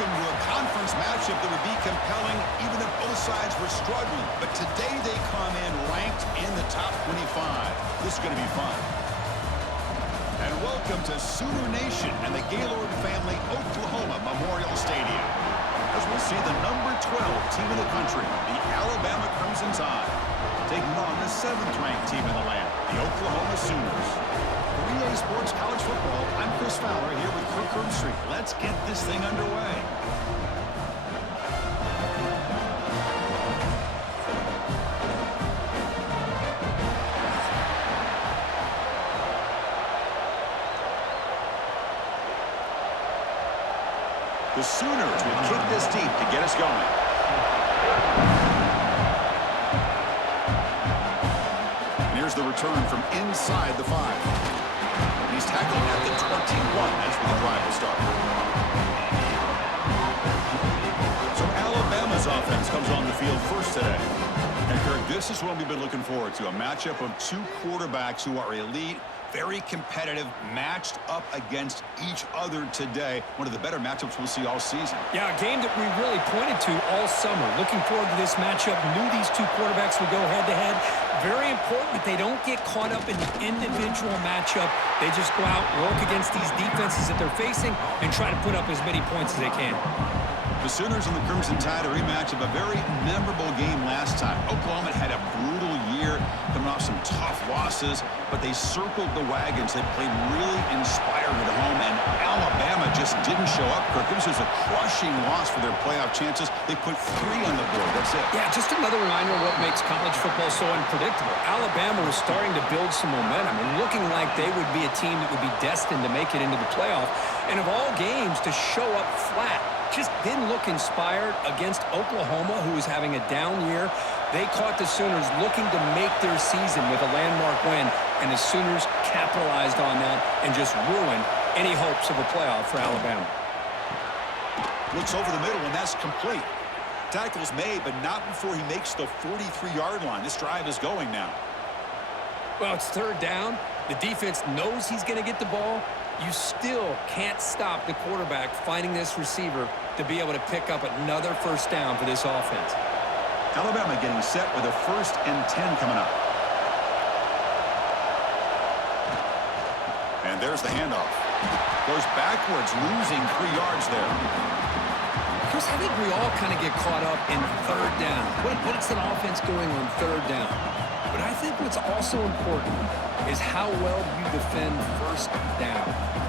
looking to a conference matchup that would be compelling even if both sides were struggling. But today they come in ranked in the top 25. This is going to be fun. And welcome to Sooner Nation and the Gaylord family Oklahoma Memorial Stadium, as we'll see the number 12 team in the country, the Alabama Crimson Tide, taking on the 7th-ranked team in the land, the Oklahoma Sooners. For EA Sports College Football, I'm Chris Fowler here with Kirk Herbstreit. Let's get this thing underway. The Sooners will kick this deep to get us going. And here's the return from inside the 5. He's tackled at the 21. That's where the drive will start. So Alabama's offense comes on the field first today. And Kirk, this is what we've been looking forward to, a matchup of two quarterbacks who are elite, very competitive, matched up against each other today. One of the better matchups we'll see all season. Yeah, a game that we really pointed to all summer. Looking forward to this matchup. Knew these two quarterbacks would go head-to-head. Very important that they don't get caught up in the individual matchup. They just go out, work against these defenses that they're facing, and try to put up as many points as they can. The Sooners and the Crimson Tide, a rematch of a very memorable game last time. Oklahoma had a brutal year, coming off some tough losses, but they circled the wagons. They played really inspired at home, and Alabama just didn't show up. This was a crushing loss for their playoff chances. They put 3 on the board. That's it. Yeah, just another reminder of what makes college football so unpredictable. Alabama was starting to build some momentum and looking like they would be a team that would be destined to make it into the playoff. And of all games, to show up flat, just didn't look inspired against Oklahoma, who was having a down year. They caught the Sooners looking to make their season with a landmark win, and the Sooners capitalized on that and just ruined any hopes of a playoff for Alabama. Looks over the middle, and that's complete. Tackle's made, but not before he makes the 43-yard line. This drive is going now. Well, it's 3rd down. The defense knows he's going to get the ball. You still can't stop the quarterback finding this receiver to be able to pick up another first down for this offense. Alabama getting set with a 1st and 10 coming up. And there's the handoff. Goes backwards, losing 3 yards there. Chris, I think we all kind of get caught up in 3rd down. What's an offense going on 3rd down? But I think what's also important is how well you defend 1st down.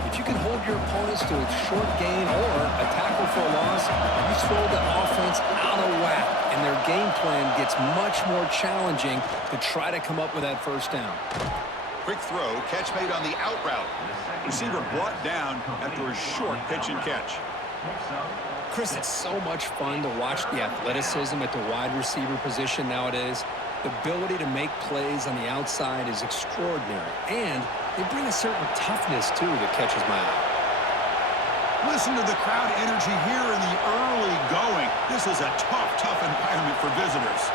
If you can hold your opponents to a short gain or a tackle for a loss, you throw the offense out of whack, and their game plan gets much more challenging to try to come up with that 1st down. Quick throw, catch made on the out route. Receiver brought down after a short pitch and catch. Chris, it's so much fun to watch the athleticism at the wide receiver position nowadays. The ability to make plays on the outside is extraordinary, and they bring a certain toughness, too, that catches my eye. Listen to the crowd energy here in the early going. This is a tough environment for visitors.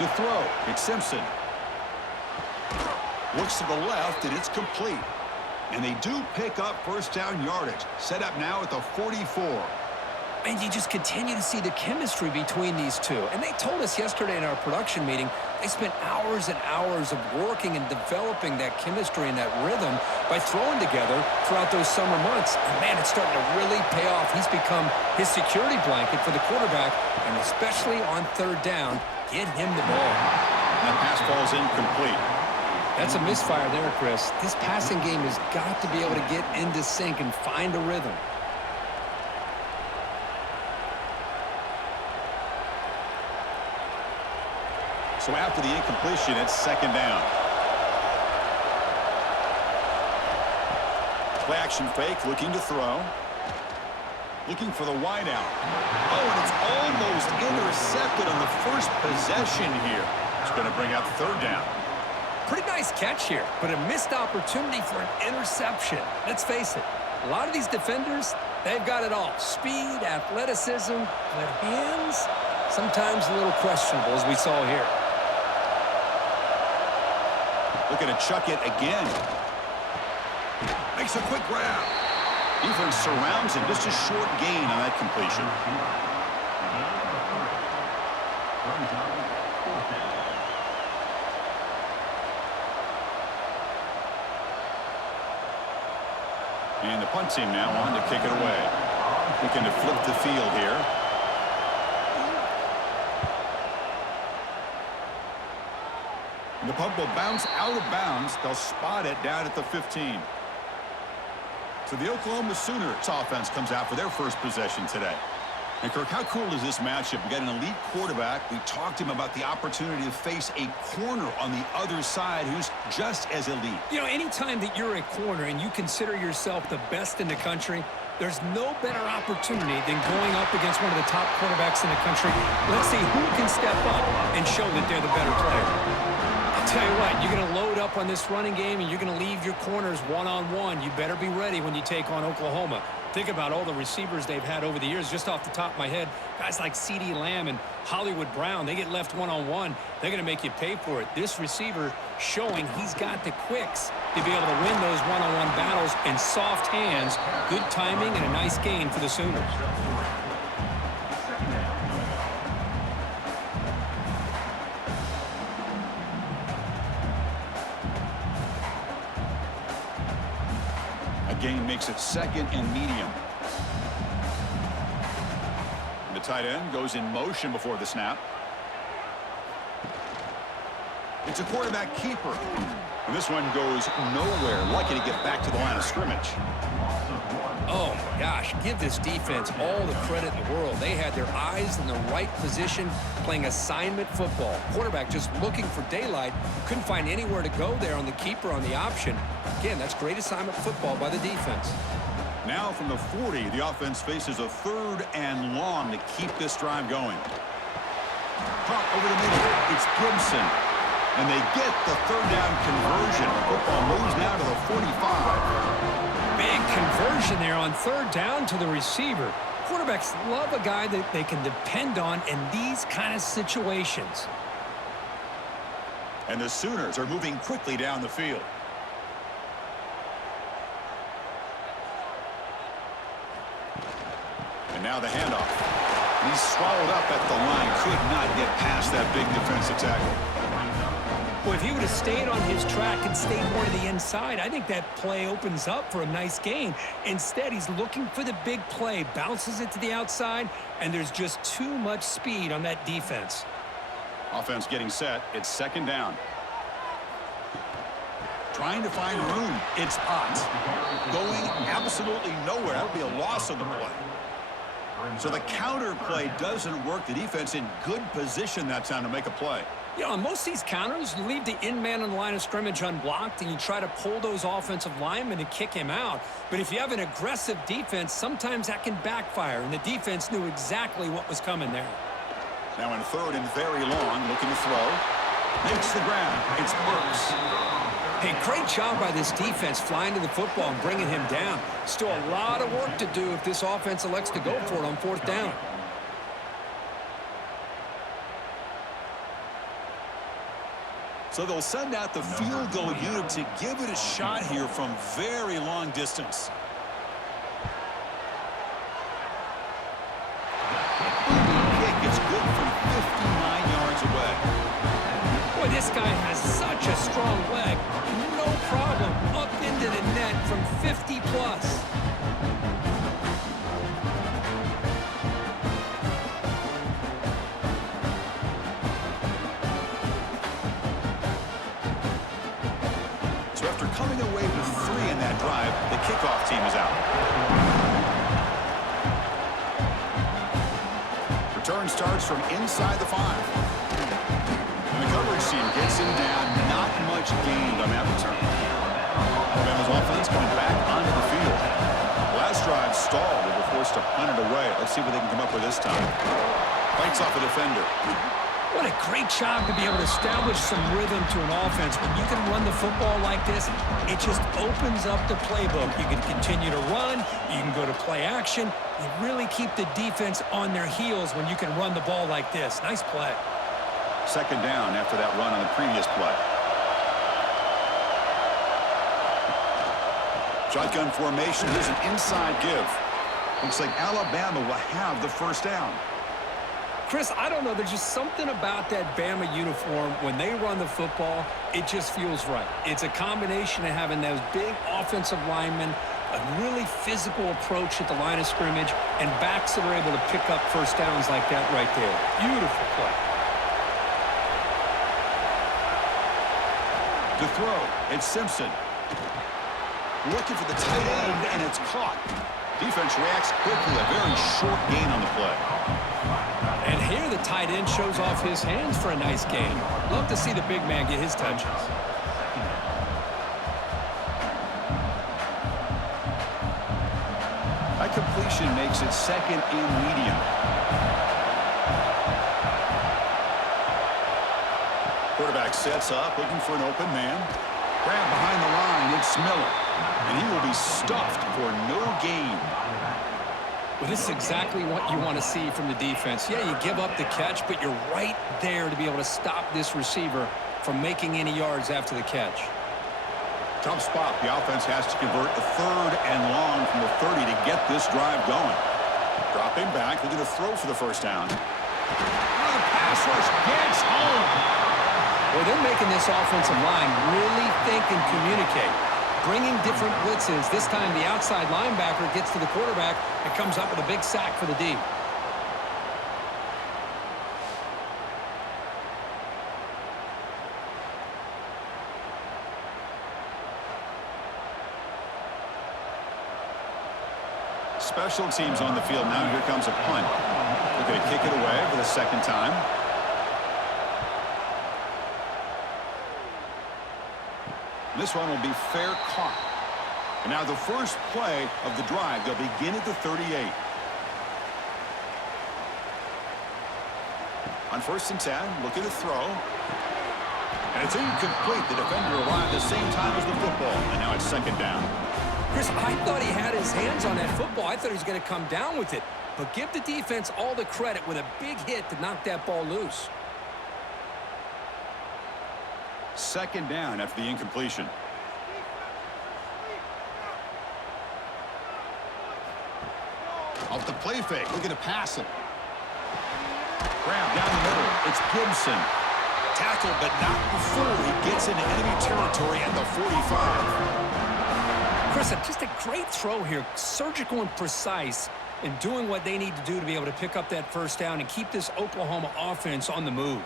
To throw, it's Simpson. Looks to the left, and it's complete. And they do pick up 1st down yardage. Set up now at the 44. And you just continue to see the chemistry between these two. And they told us yesterday in our production meeting, they spent hours and hours of working and developing that chemistry and that rhythm by throwing together throughout those summer months. And, man, it's starting to really pay off. He's become his security blanket for the quarterback, and especially on 3rd down, get him the ball. That pass falls incomplete. That's a misfire there, Chris. This passing game has got to be able to get into sync and find a rhythm. So after the incompletion, it's 2nd down. Play action fake, looking to throw. Looking for the wide out. Oh, and it's almost intercepted on the first possession here. It's going to bring out 3rd down. Pretty nice catch here, but a missed opportunity for an interception. Let's face it, a lot of these defenders, they've got it all. Speed, athleticism, but hands, sometimes a little questionable, as we saw here. Looking to chuck it again. Makes a quick grab. Defense surrounds him. Just a short gain on that completion. And the punt team now on to kick it away. Looking to flip the field here. And the punt will bounce out of bounds. They'll spot it down at the 15. So the Oklahoma Sooners offense comes out for their first possession today. And Kirk, how cool is this matchup? We got an elite quarterback. We talked to him about the opportunity to face a corner on the other side who's just as elite. You know, anytime that you're a corner and you consider yourself the best in the country, there's no better opportunity than going up against one of the top quarterbacks in the country. Let's see who can step up and show that they're the better player. I'll tell you what, you're going to load up on this running game and you're going to leave your corners one-on-one. You better be ready when you take on Oklahoma. Think about all the receivers they've had over the years. Just off the top of my head, guys like CeeDee Lamb and Hollywood Brown, they get left one-on-one. They're going to make you pay for it. This receiver showing he's got the quicks to be able to win those one-on-one battles in soft hands. Good timing and a nice gain for the Sooners. Gain makes it second and medium. The tight end goes in motion before the snap. It's a quarterback keeper. And this one goes nowhere. Lucky to get back to the line of scrimmage. Oh, my gosh. Give this defense all the credit in the world. They had their eyes in the right position, playing assignment football. Quarterback just looking for daylight. Couldn't find anywhere to go there on the keeper on the option. Again, that's great assignment football by the defense. Now from the 40, the offense faces a 3rd and long to keep this drive going. Caught over the middle. It's Gibson. And they get the 3rd down conversion. Football moves now to the 45. Big conversion there on 3rd down to the receiver. Quarterbacks love a guy that they can depend on in these kind of situations. And the Sooners are moving quickly down the field. And now the handoff. He's swallowed up at the line. Could not get past that big defensive tackle. Well, if he would have stayed on his track and stayed more to the inside, I think that play opens up for a nice gain. Instead, he's looking for the big play, bounces it to the outside, and there's just too much speed on that defense. Offense getting set. It's 2nd down. Trying to find room. It's hot. Going absolutely nowhere. That would be a loss on the play. So the counter play doesn't work. The defense in good position that time to make a play. You know, on most of these counters, you leave the in-man on the line of scrimmage unblocked, and you try to pull those offensive linemen to kick him out. But if you have an aggressive defense, sometimes that can backfire, and the defense knew exactly what was coming there. Now in 3rd and very long, looking to throw. Makes the ground. It's Burks. Hey, great job by this defense flying to the football and bringing him down. Still a lot of work to do if this offense elects to go for it on 4th down. So they'll send out the field goal unit to give it a shot here from very long distance. Kick is good from 59 yards away. Boy, this guy has such a strong leg. No problem. Up into the net from 50 plus. So after coming away with 3 in that drive, the kickoff team is out. Return starts from inside the 5. And the coverage team gets him down. Not much gained on that return. Alabama's offense coming back onto the field. Last drive stalled. They were forced to punt it away. Let's see what they can come up with this time. Fights off a defender. What a great job to be able to establish some rhythm to an offense. When you can run the football like this, it just opens up the playbook. You can continue to run. You can go to play action. You really keep the defense on their heels when you can run the ball like this. Nice play. 2nd down after that run on the previous play. Shotgun formation. Here's an inside give. Looks like Alabama will have the first down. Chris, I don't know. There's just something about that Bama uniform. When they run the football, it just feels right. It's a combination of having those big offensive linemen, a really physical approach at the line of scrimmage, and backs that are able to pick up first downs like that right there. Beautiful play. To throw, it's Simpson. Looking for the tight end, and it's caught. Defense reacts quickly. A very short gain on the play. And here the tight end shows off his hands for a nice gain. Love to see the big man get his touches. That completion makes it second and medium. Quarterback sets up, looking for an open man. Grab behind the line, it's Miller. And he will be stuffed for no gain. Well, this is exactly what you want to see from the defense. Yeah, you give up the catch, but you're right there to be able to stop this receiver from making any yards after the catch. Tough spot. The offense has to convert a 3rd and long from the 30 to get this drive going. Dropping back, looking to throw for the first down. Oh, the pass rush gets home. Well, they're making this offensive line really think and communicate. Bringing different blitzes. This time the outside linebacker gets to the quarterback and comes up with a big sack for the D. Special teams on the field now. Here comes a punt. They're going to kick it away for the second time. This one will be fair caught. And now the first play of the drive. They'll begin at the 38. On 1st and 10, looking to throw. And it's incomplete. The defender arrived at the same time as the football. And now it's second down. Chris, I thought he had his hands on that football. I thought he was going to come down with it. But give the defense all the credit with a big hit to knock that ball loose. Second down after the incompletion. Off the play fake, looking to pass it. Grab down the middle, it's Gibson. Tackled, but not before he gets into enemy territory at the 45. Chris, just a great throw here. Surgical and precise in doing what they need to do to be able to pick up that first down and keep this Oklahoma offense on the move.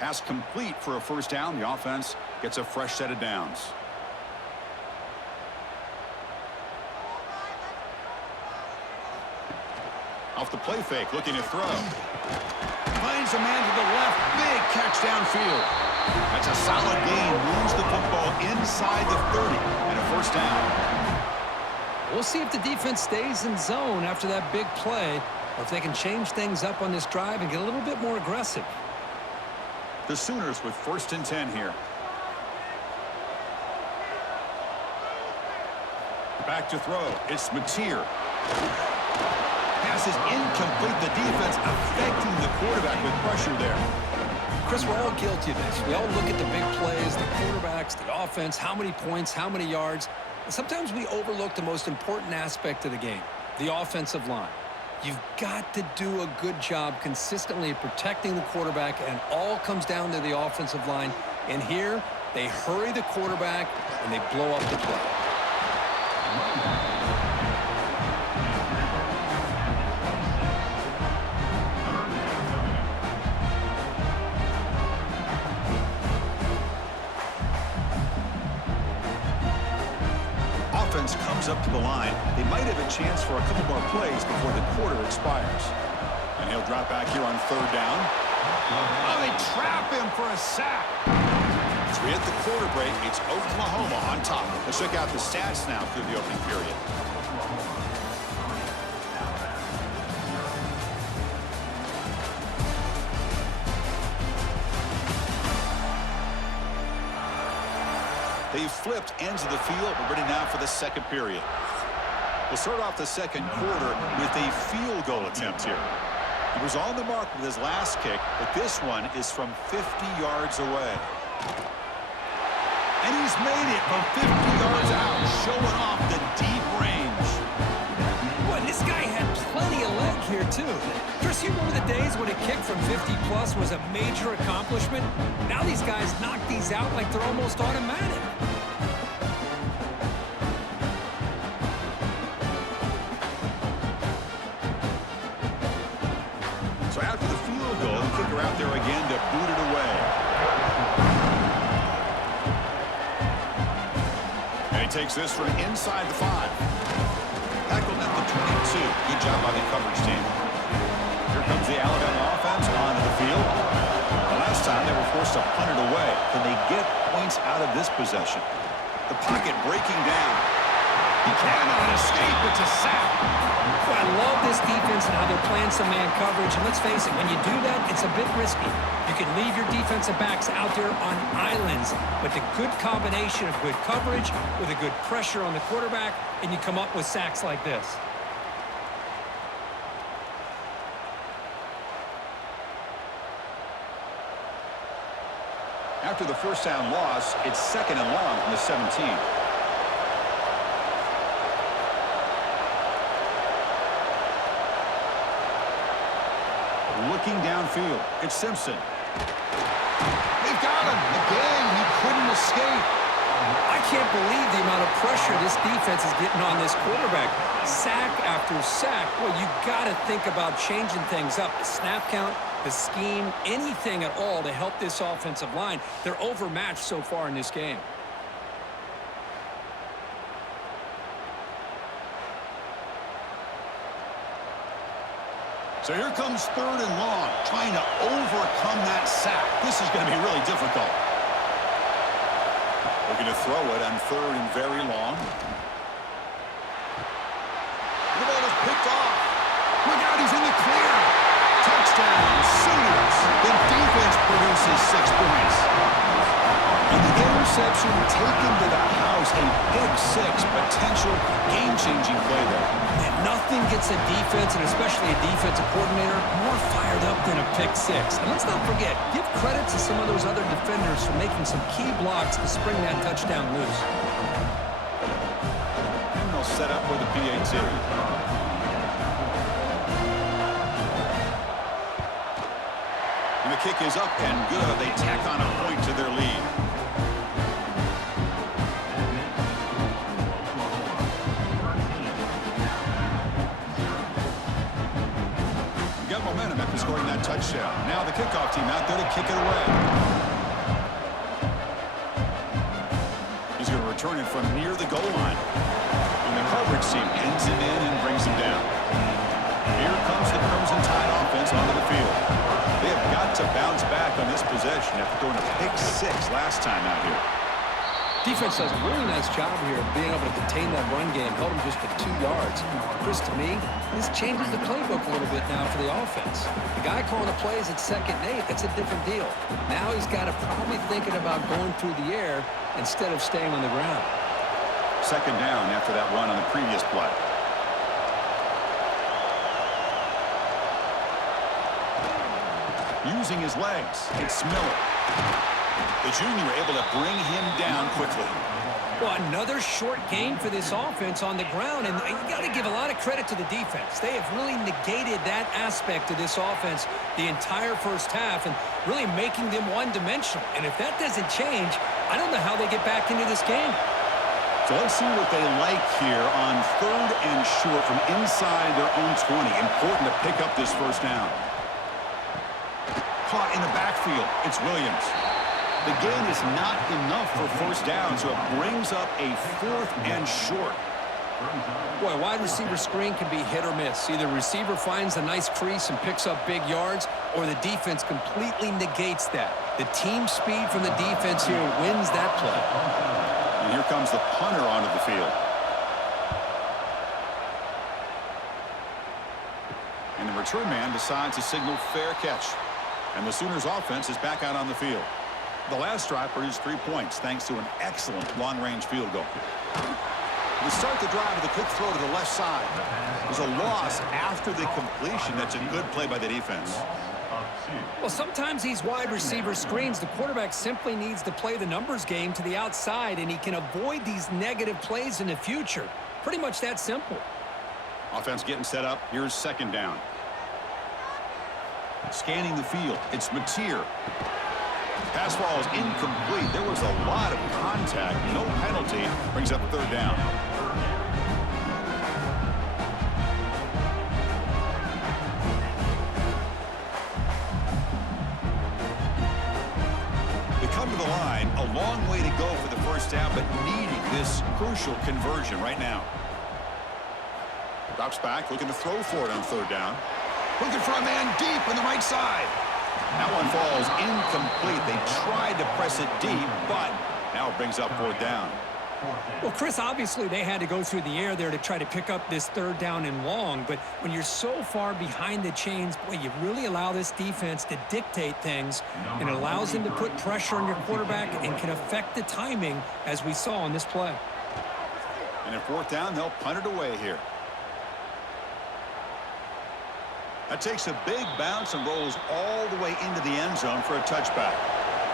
Pass complete for a first down. The offense gets a fresh set of downs. Off the play fake, looking to throw. Finds a man to the left. Big catch downfield. That's a solid gain. Moves the football inside the 30 and a first down. We'll see if the defense stays in zone after that big play, or if they can change things up on this drive and get a little bit more aggressive. The Sooners with 1st and 10 here. Back to throw. It's Mateer. Pass is incomplete. The defense affecting the quarterback with pressure there. Chris, we're all guilty of this. We all look at the big plays, the quarterbacks, the offense, how many points, how many yards. And sometimes we overlook the most important aspect of the game, the offensive line. You've got to do a good job consistently protecting the quarterback, and all comes down to the offensive line. And here, they hurry the quarterback, and they blow up the play. Offense comes up to the line. They might have a chance for a couple more plays before the quarter expires. And he'll drop back here on 3rd down. Oh, they trap him for a sack. As we hit the quarter break, it's Oklahoma on top. Let's check out the stats now through the opening period. They've flipped ends of the field. We're ready now for the second period. We'll start off the second quarter with a field goal attempt here. He was on the mark with his last kick, but this one is from 50 yards away. And he's made it from 50 yards out, showing off the deep range. Boy, this guy had plenty of leg here, too. Chris, you remember the days when a kick from 50-plus was a major accomplishment? Now these guys knock these out like they're almost automatic. So after the field goal, the kicker out there again to boot it away. And he takes this from inside the 5. Tackled at the 22. Good job by the coverage team. Here comes the Alabama offense onto the field. The last time they were forced to punt it away. Can they get points out of this possession? The pocket breaking down. He cannot escape. It's a sack. Well, I love this defense and how they're playing some man coverage. And let's face it, when you do that, it's a bit risky. You can leave your defensive backs out there on islands, but the good combination of good coverage with a good pressure on the quarterback, and you come up with sacks like this. After the first down loss, it's 2nd and long from the 17. Looking downfield, it's Simpson. They've got him. Again, he couldn't escape. I can't believe the amount of pressure this defense is getting on this quarterback. Sack after sack. Well, you got to think about changing things up. The snap count, the scheme, anything at all to help this offensive line. They're overmatched so far in this game. So here comes 3rd and long, trying to overcome that sack. This is going to be really difficult. Looking to throw it on 3rd and very long. The ball is picked off. Look out, he's in the clear. Touchdown, Sooners. The defense produces 6 points. And the interception taken to the house, a big 6, potential game-changing play there. And nothing gets a defense, and especially a defensive coordinator, more fired up than a pick 6. And let's not forget, give credit to some of those other defenders for making some key blocks to spring that touchdown loose. And they'll set up with a PAT. And the kick is up and good. They tack on a point to their lead. Got momentum after scoring that touchdown. Now the kickoff team out there to kick it away. He's going to return it from near the goal line. And the coverage team ends him in and brings him down. Here comes the Crimson Tide offense onto the field. They have got to bounce back on this possession after throwing a pick 6 last time out here. Defense does a really nice job here of being able to contain that run game, held him just to 2 yards. Chris, to me, this changes the playbook a little bit now for the offense. The guy calling the plays at 2nd and 8, that's a different deal. Now he's got to probably thinking about going through the air instead of staying on the ground. 2nd down after that run on the previous play. Using his legs, it's Miller. The junior able to bring him down quickly. Well, another short game for this offense on the ground, and you got to give a lot of credit to the defense. They have really negated that aspect of this offense the entire first half and really making them one-dimensional. And if that doesn't change, I don't know how they get back into this game. So let's see what they like here on 3rd and short from inside their own 20. Important to pick up this first down. Caught in the backfield. It's Williams. The gain is not enough for first down, so it brings up a 4th and short. Boy, wide receiver screen can be hit or miss. Either receiver finds a nice crease and picks up big yards, or the defense completely negates that. The team speed from the defense here wins that play. And here comes the punter onto the field. And the return man decides to signal fair catch. And the Sooners offense is back out on the field. The last drive produced 3 points thanks to an excellent long-range field goal. To start the drive with a quick throw to the left side. There's a loss after the completion. That's a good play by the defense. Well, sometimes these wide receiver screens, the quarterback simply needs to play the numbers game to the outside, and he can avoid these negative plays in the future. Pretty much that simple. Offense getting set up. Here's second down. Scanning the field. It's Mateer. Pass ball is incomplete. There was a lot of contact. No penalty. Brings up third down. They come to the line. A long way to go for the first down, but needing this crucial conversion right now. Drops back, looking to throw for it on third down. Looking for a man deep on the right side. That one falls incomplete. They tried to press it deep, but now it brings up fourth down. Well, Chris, obviously they had to go through the air there to try to pick up this third down and long, but when you're so far behind the chains, boy, you really allow this defense to dictate things, and it allows them to put pressure on your quarterback and can affect the timing, as we saw on this play. And at fourth down, they'll punt it away here. That takes a big bounce and rolls all the way into the end zone for a touchback.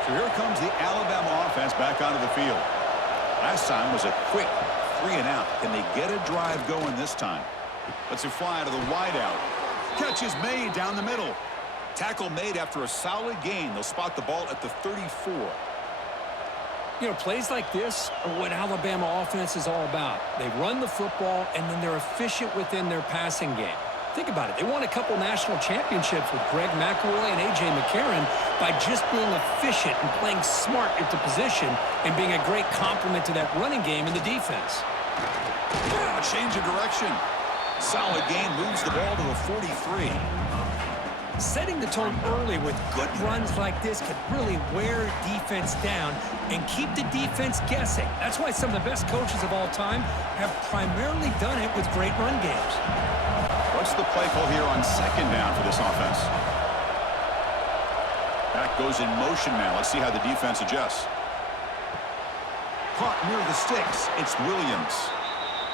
So here comes the Alabama offense back onto the field. Last time was a quick 3-and-out. Can they get a drive going this time? Let's it fly to the wideout. Catch is made down the middle. Tackle made after a solid gain. They'll spot the ball at the 34. You know, plays like this are what Alabama offense is all about. They run the football, and then they're efficient within their passing game. Think about it. They won a couple national championships with Greg McElroy and A.J. McCarron by just being efficient and playing smart at the position and being a great complement to that running game in the defense. A change of direction. Solid gain moves the ball to the 43. Setting the tone early with good runs like this can really wear defense down and keep the defense guessing. That's why some of the best coaches of all time have primarily done it with great run games. What's the play call here on second down for this offense? Back goes in motion now. Let's see how the defense adjusts. Caught near the sticks. It's Williams.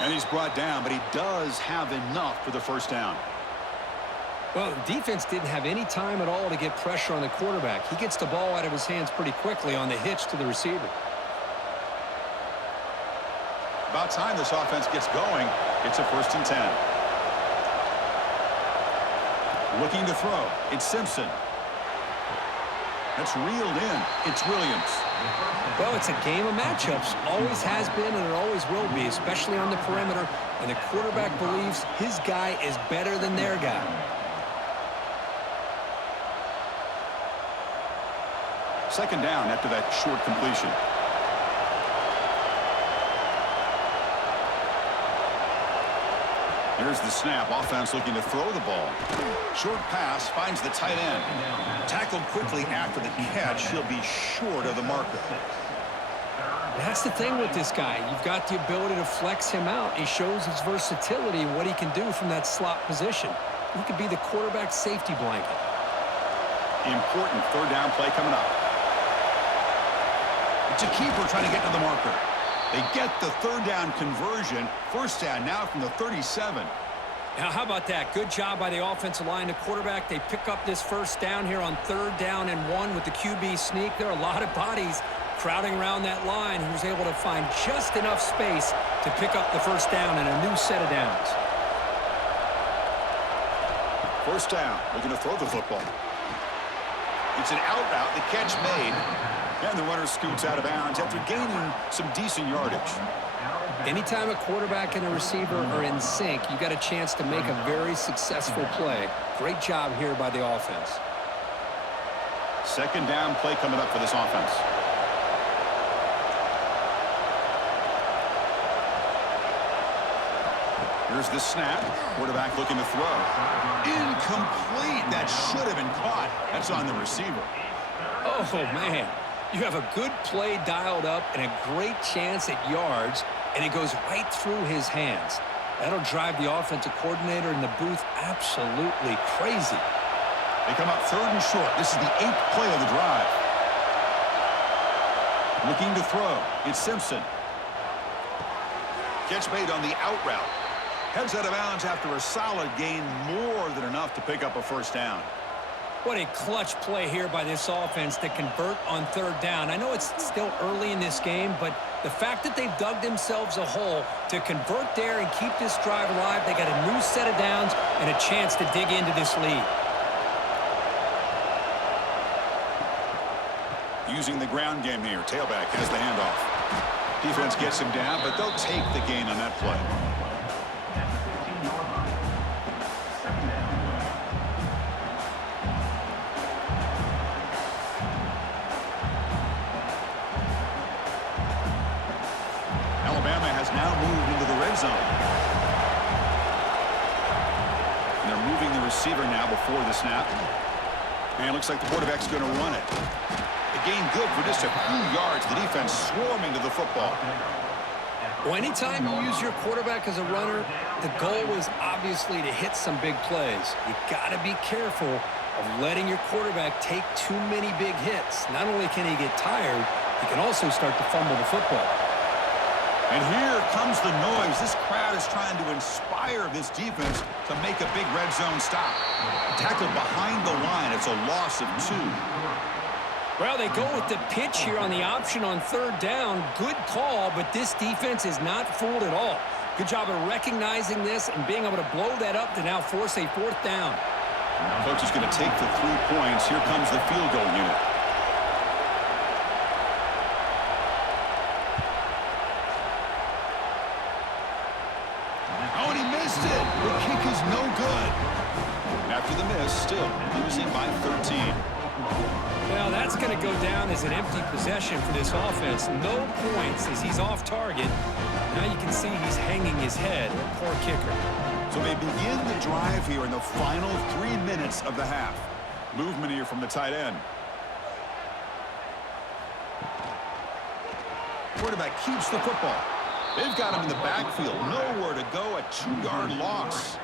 And he's brought down, but he does have enough for the first down. Well, the defense didn't have any time at all to get pressure on the quarterback. He gets the ball out of his hands pretty quickly on the hitch to the receiver. About time this offense gets going. It's a 1st and 10. Looking to throw. It's Simpson. That's reeled in. It's Williams. Well, it's a game of matchups. Always has been, and it always will be, especially on the perimeter. And the quarterback believes his guy is better than their guy. Second down after that short completion. Here's the snap. Offense looking to throw the ball. Short pass finds the tight end. Tackled quickly after the catch. He'll be short of the marker. That's the thing with this guy. You've got the ability to flex him out. He shows his versatility and what he can do from that slot position. He could be the quarterback safety blanket. Important third down play coming up. It's a keeper trying to get to the marker. They get the third down conversion. First down now from the 37. Now, how about that? Good job by the offensive line. The quarterback, they pick up this first down here on 3rd down and 1 with the QB sneak. There are a lot of bodies crowding around that line. He was able to find just enough space to pick up the first down and a new set of downs. First down. Looking to throw the football. It's an out route. The catch made. And the runner scoots out of bounds after gaining some decent yardage. Anytime a quarterback and a receiver are in sync, you got a chance to make a very successful play. Great job here by the offense. Second down play coming up for this offense. Here's the snap. Quarterback looking to throw. Incomplete. That should have been caught. That's on the receiver. Oh, man. You have a good play dialed up and a great chance at yards, and it goes right through his hands. That'll drive the offensive coordinator in the booth absolutely crazy. They come up 3rd and short. This is the 8th play of the drive. Looking to throw. It's Simpson. Catch made on the out route. Heads out of bounds after a solid gain, more than enough to pick up a first down. What a clutch play here by this offense to convert on third down. I know it's still early in this game, but the fact that they've dug themselves a hole to convert there and keep this drive alive, they got a new set of downs and a chance to dig into this lead. Using the ground game here. Tailback has the handoff. Defense gets him down, but they'll take the gain on that play. Alabama has now moved into the red zone. And they're moving the receiver now before the snap. And it looks like the quarterback's going to run it. The gain good for just a few yards. The defense swarming to the football. Well, anytime you use your quarterback as a runner, the goal is obviously to hit some big plays. You got to be careful of letting your quarterback take too many big hits. Not only can he get tired, he can also start to fumble the football. And here comes the noise. This crowd is trying to inspire this defense to make a big red zone stop. Tackled behind the line. It's a loss of 2. Well, they go with the pitch here on the option on third down. Good call, but this defense is not fooled at all. Good job of recognizing this and being able to blow that up to now force a fourth down. Coach is going to take the 3 points. Here comes the field goal unit. Oh, and he missed it. The kick is no good. After the miss, still losing by 13. Well, that's going to go down as an empty possession for this offense. No points as he's off target. Now you can see he's hanging his head. Poor kicker. So they begin the drive here in the final 3 minutes of the half. Movement here from the tight end. Quarterback keeps the football. They've got him in the backfield. Nowhere to go. A 2-yard loss.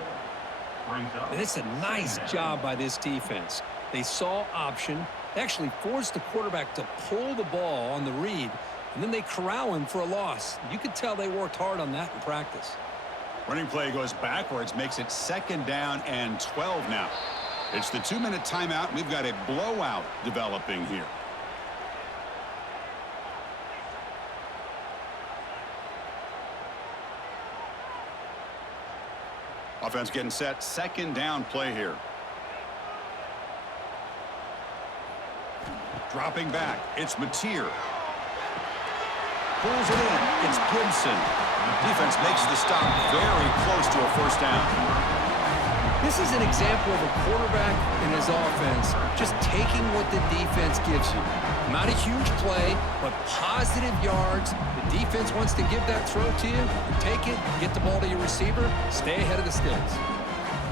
And it's a nice job by this defense. They saw option. They actually forced the quarterback to pull the ball on the read, and then they corral him for a loss. You could tell they worked hard on that in practice. Running play goes backwards, makes it 2nd down and 12 now. It's the 2-minute timeout. We've got a blowout developing here. Offense getting set. 2nd down play here. Dropping back. It's Mateer. Pulls it in. It's Gibson. Defense makes the stop very close to a first down. This is an example of a quarterback and his offense just taking what the defense gives you. Not a huge play, but positive yards. The defense wants to give that throw to you. You take it, get the ball to your receiver, stay ahead of the sticks.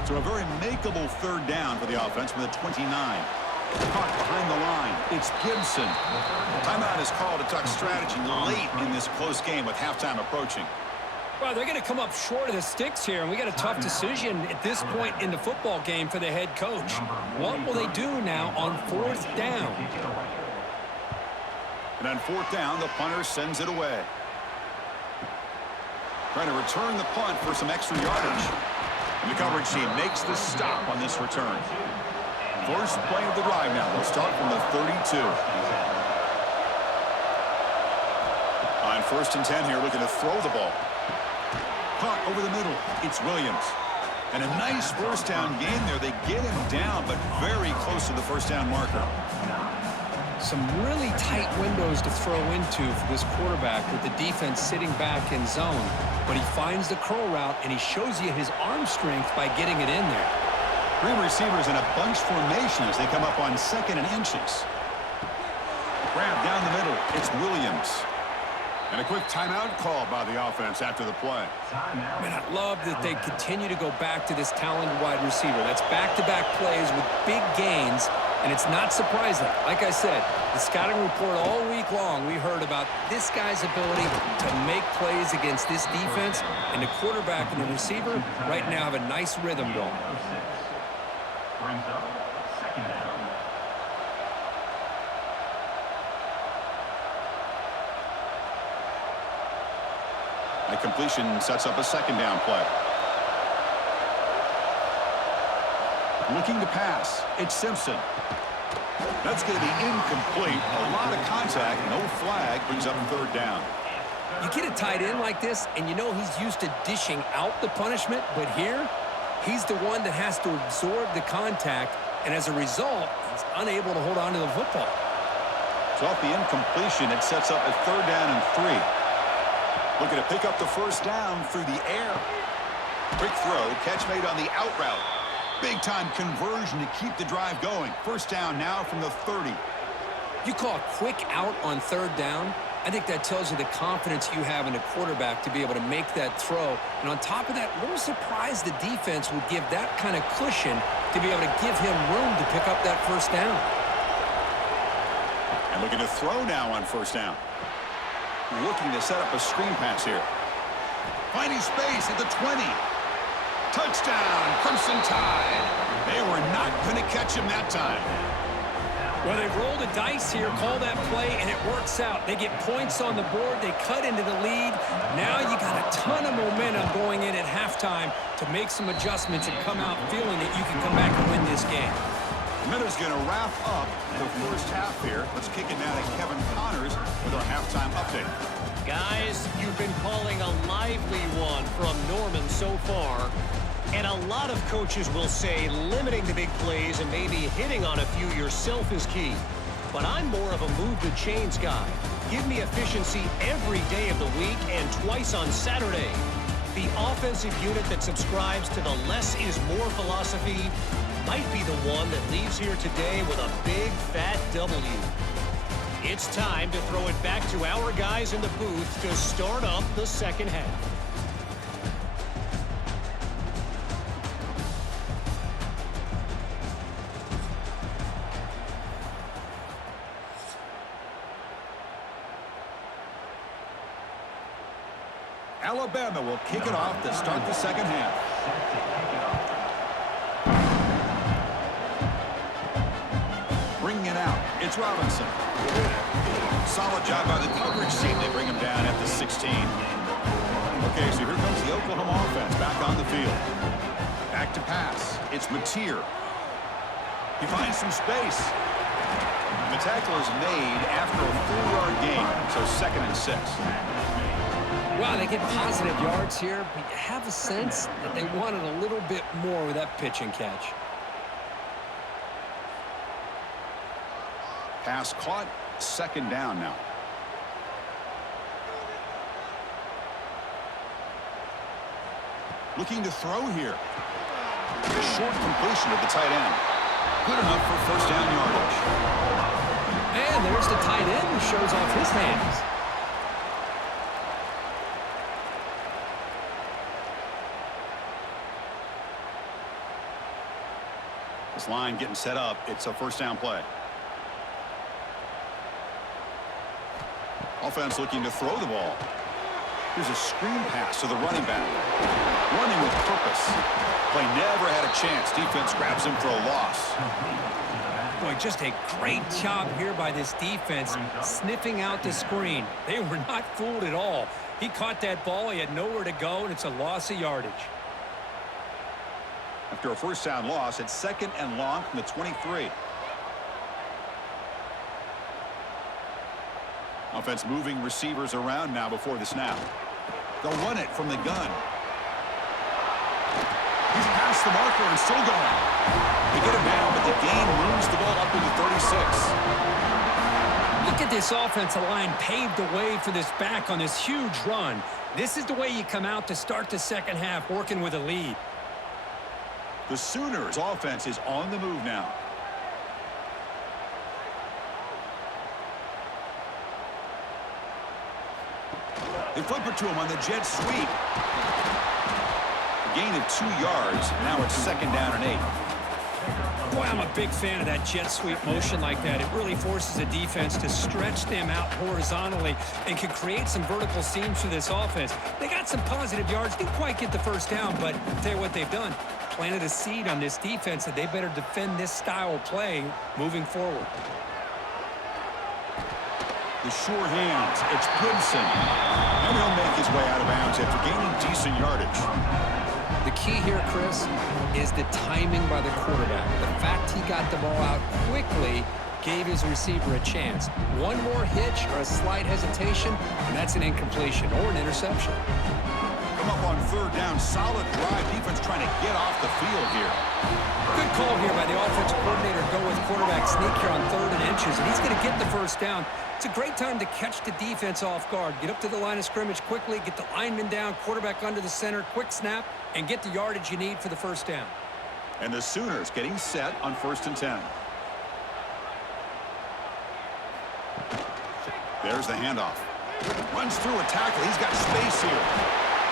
So a very makeable 3rd down for the offense from the 29. Caught behind the line. It's Gibson. Timeout is called to talk strategy late in this close game with halftime approaching. Well, they're going to come up short of the sticks here, and we got a tough decision at this point in the football game for the head coach. What will they do now on 4th down? And on 4th down, the punter sends it away. Trying to return the punt for some extra yardage. And the coverage team makes the stop on this return. First play of the drive now. They'll start from the 32. On 1st and 10 here, looking to throw the ball. Caught over the middle. It's Williams. And a nice first down gain there. They get him down, but very close to the first down marker. Some really tight windows to throw into for this quarterback with the defense sitting back in zone. But he finds the curl route, and he shows you his arm strength by getting it in there. 3 receivers in a bunch formation as they come up on 2nd and inches. Grab down the middle. It's Williams. And a quick timeout call by the offense after the play. Man, I love that they continue to go back to this talented wide receiver. That's back-to-back plays with big gains, and it's not surprising. Like I said, the scouting report all week long, we heard about this guy's ability to make plays against this defense, and the quarterback and the receiver right now have a nice rhythm going. Brings up 2nd down. A completion sets up a 2nd down play. Looking to pass. It's Simpson. That's going to be incomplete. A lot of contact. No flag. Brings up third down. You get a tight end like this, and you know he's used to dishing out the punishment, but here, he's the one that has to absorb the contact, and as a result, he's unable to hold on to the football. So off the incompletion, it sets up a third down and 3. Looking to pick up the first down through the air. Quick throw, catch made on the out route. Big-time conversion to keep the drive going. First down now from the 30. You call a quick out on third down, I think that tells you the confidence you have in a quarterback to be able to make that throw. And on top of that, a little surprised the defense would give that kind of cushion to be able to give him room to pick up that first down. And looking to throw now on first down. Looking to set up a screen pass here. Finding space at the 20. Touchdown, Crimson Tide. They were not going to catch him that time. Well, they roll the dice here, call that play, and it works out. They get points on the board. They cut into the lead. Now you got a ton of momentum going in at halftime to make some adjustments and come out feeling that you can come back and win this game. Miller's going to wrap up the first half here. Let's kick it now to Kevin Connors with our halftime update. Guys, you've been calling a lively one from Norman so far. And a lot of coaches will say limiting the big plays and maybe hitting on a few yourself is key. But I'm more of a move the chains guy. Give me efficiency every day of the week and twice on Saturday. The offensive unit that subscribes to the less is more philosophy might be the one that leaves here today with a big fat W. It's time to throw it back to our guys in the booth to start up the second half. Alabama will kick it off to start the second half. Bringing it out, it's Robinson. Solid job by the coverage team. They bring him down at the 16. Okay, so here comes the Oklahoma offense back on the field. Back to pass. It's Mateer. He finds some space. The tackle is made after a 4-yard gain, so 2nd and 6. Wow, they get positive yards here, but you have a sense that they wanted a little bit more with that pitch and catch. Pass caught, 2nd down now. Looking to throw here. A short completion to the tight end. Good enough for first down yardage. And there's the tight end who shows off his hands. This line getting set up. It's a first down play. Offense looking to throw the ball. Here's a screen pass to the running back. Running with purpose. Play never had a chance. Defense grabs him for a loss. Boy, just a great job here by this defense, sniffing out the screen. They were not fooled at all. He caught that ball. He had nowhere to go, and it's a loss of yardage. After a first down loss, it's 2nd and long from the 23. Offense moving receivers around now before the snap. They'll run it from the gun. He's past the marker and still going. They get him down, but the gain moves the ball up to the 36. Look at this offensive line paved the way for this back on this huge run. This is the way you come out to start the second half, working with a lead. The Sooners' offense is on the move now. They flip it to him on the jet sweep. A gain of 2 yards. Now it's 2nd down and 8. Boy, I'm a big fan of that jet sweep motion like that. It really forces a defense to stretch them out horizontally and can create some vertical seams for this offense. They got some positive yards. Didn't quite get the first down, but I'll tell you what they've done. Planted a seed on this defense that they better defend this style of play moving forward. The sure hands. It's Gibson. And he'll make his way out of bounds after gaining decent yardage. The key here, Chris, is the timing by the quarterback. The fact he got the ball out quickly gave his receiver a chance. One more hitch or a slight hesitation, and that's an incompletion or an interception. Come up on third down. Solid drive. Defense trying to get off the field here. Good call here by the offensive coordinator. Go with quarterback sneak here on 3rd and inches, and he's going to get the first down. It's a great time to catch the defense off guard. Get up to the line of scrimmage quickly, get the lineman down, quarterback under the center, quick snap, and get the yardage you need for the first down. And the Sooners getting set on 1st and 10. There's the handoff. Runs through a tackle. He's got space here.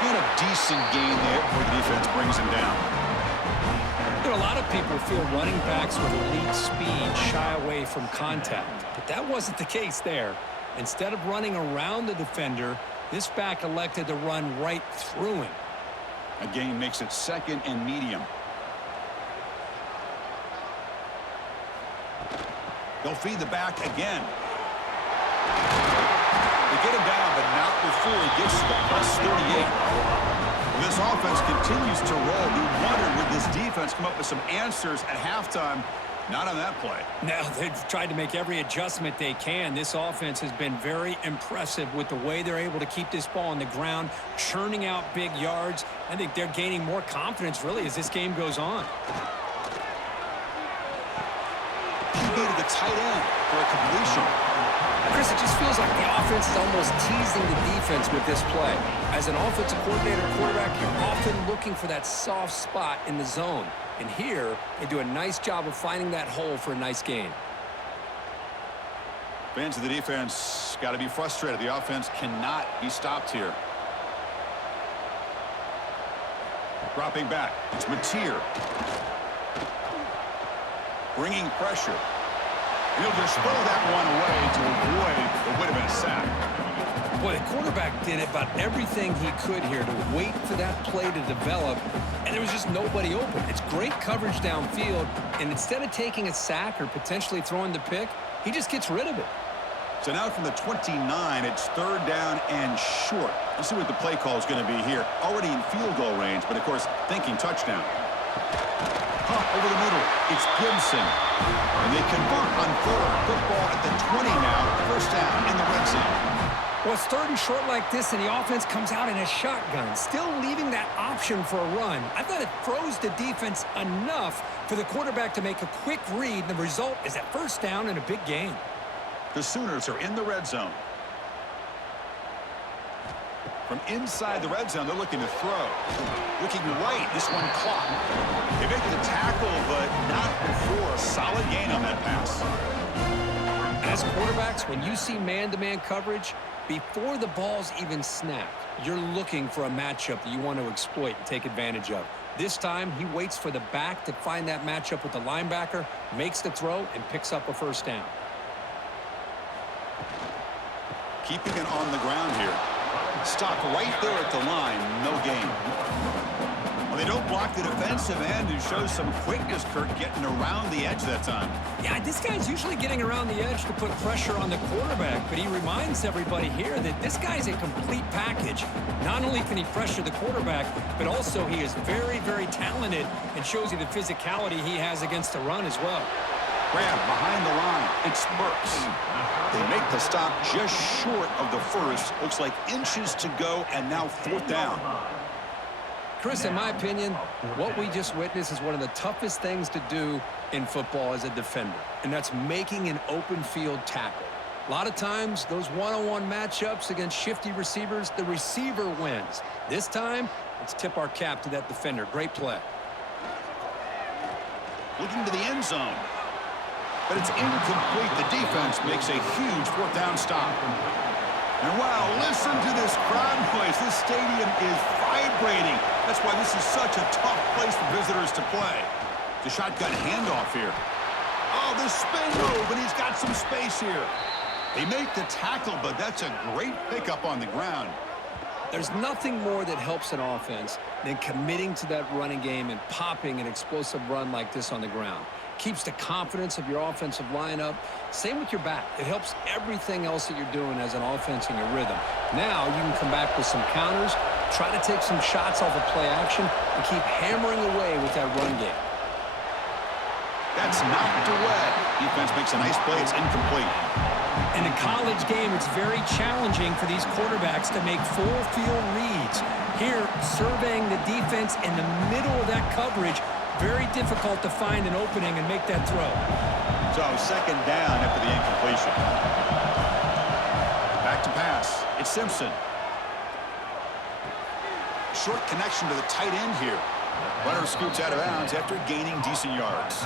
And a decent gain there before the defense brings him down. You know, a lot of people feel running backs with elite speed shy away from contact, but that wasn't the case there. Instead of running around the defender, this back elected to run right through him. A gain makes it 2nd and medium. They'll feed the back again. They get him down, but not before he gets to the +38. This offense continues to roll. We wondered, would this defense come up with some answers at halftime? Not on that play. Now, they've tried to make every adjustment they can. This offense has been very impressive with the way they're able to keep this ball on the ground, churning out big yards. I think they're gaining more confidence, really, as this game goes on. He made to the tight end for a completion. Chris, it just feels like the offense is almost teasing the defense with this play. As an offensive coordinator quarterback, you're often looking for that soft spot in the zone. And here, they do a nice job of finding that hole for a nice gain. Fans of the defense got to be frustrated. The offense cannot be stopped here. Dropping back. It's Mateer. Bringing pressure. He'll just throw that one away to avoid what would have been a sack. Boy, the quarterback did about everything he could here to wait for that play to develop, and there was just nobody open. It's great coverage downfield, and instead of taking a sack or potentially throwing the pick, he just gets rid of it. So now from the 29, it's 3rd down and short. Let's see what the play call is going to be here. Already in field goal range, but of course, thinking touchdown. Over the middle, it's Gibson. And they convert on 3rd. Football at the 20 now. 1st down in the red zone. Well, it's 3rd and short like this, and the offense comes out in a shotgun, still leaving that option for a run. I thought it throws the defense enough for the quarterback to make a quick read, and the result is that 1st down and a big gain. The Sooners are in the red zone. From inside the red zone, they're looking to throw. Looking right, this one caught. They make the tackle, but not before a solid gain on that pass. As quarterbacks, when you see man-to-man coverage, before the ball's even snapped, you're looking for a matchup that you want to exploit and take advantage of. This time, he waits for the back to find that matchup with the linebacker, makes the throw, and picks up a 1st down. Keeping it on the ground here. Stop right there at the line. No gain. Well, they don't block the defensive end, who shows some quickness, Kurt, getting around the edge that time. Yeah, this guy's usually getting around the edge to put pressure on the quarterback, but he reminds everybody here that this guy's a complete package. Not only can he pressure the quarterback, but also he is very, very talented and shows you the physicality he has against the run as well. Grab behind the line. It's Burks. They make the stop just short of the 1st. Looks like inches to go, and now 4th down. Chris, in my opinion, what we just witnessed is one of the toughest things to do in football as a defender, and that's making an open field tackle. A lot of times, those one-on-one matchups against shifty receivers, the receiver wins. This time, let's tip our cap to that defender. Great play. Looking to the end zone. But it's incomplete. The defense makes a huge 4th down stop. And wow, listen to this crowd noise. This stadium is vibrating. That's why this is such a tough place for visitors to play. The shotgun handoff here. Oh, the spin move, and he's got some space here. They make the tackle, but that's a great pickup on the ground. There's nothing more that helps an offense than committing to that running game and popping an explosive run like this on the ground. Keeps the confidence of your offensive lineup. Same with your back. It helps everything else that you're doing as an offense in your rhythm. Now you can come back with some counters Try to take some shots off of play action and keep hammering away with that run game. That's knocked away. Defense makes a nice play. It's incomplete. In a college game, it's very challenging for these quarterbacks to make full field reads. Here, surveying the defense in the middle of that coverage, very difficult to find an opening and make that throw. So second down after the incompletion. Back to pass. It's Simpson. Short connection to the tight end here. Runner scoots out of bounds after gaining decent yards.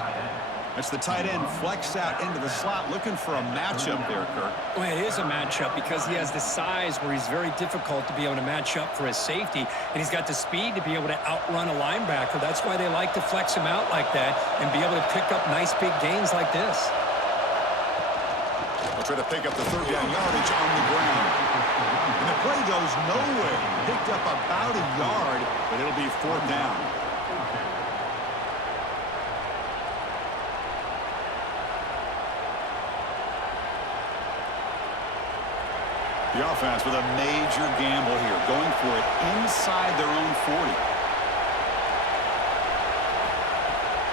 That's the tight end flexed out into the slot, looking for a matchup there, Kirk. Well, it is a matchup because he has the size where he's very difficult to be able to match up for his safety, and he's got the speed to be able to outrun a linebacker. That's why they like to flex him out like that and be able to pick up nice big gains like this. They'll try to pick up the third down yardage on the ground. And the play goes nowhere. Picked up about a yard, but it'll be fourth down. The offense with a major gamble here, going for it inside their own 40.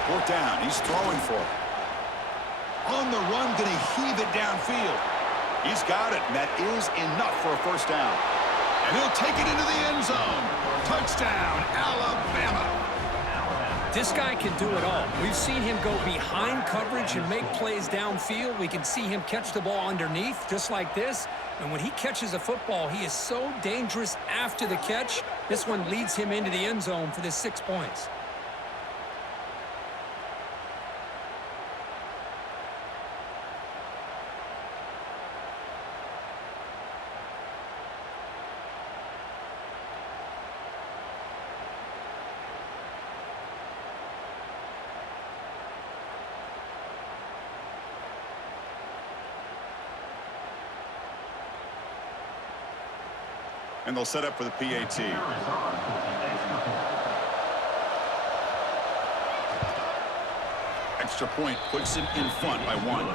Fourth down, he's throwing for it. On the run, going to heave it downfield. He's got it, and that is enough for a first down. And he'll take it into the end zone. Touchdown, Alabama. This guy can do it all. We've seen him go behind coverage and make plays downfield. We can see him catch the ball underneath, just like this. And when he catches a football, he is so dangerous after the catch. This one leads him into the end zone for the 6 points. And they'll set up for the PAT. Extra point puts him in front by 1.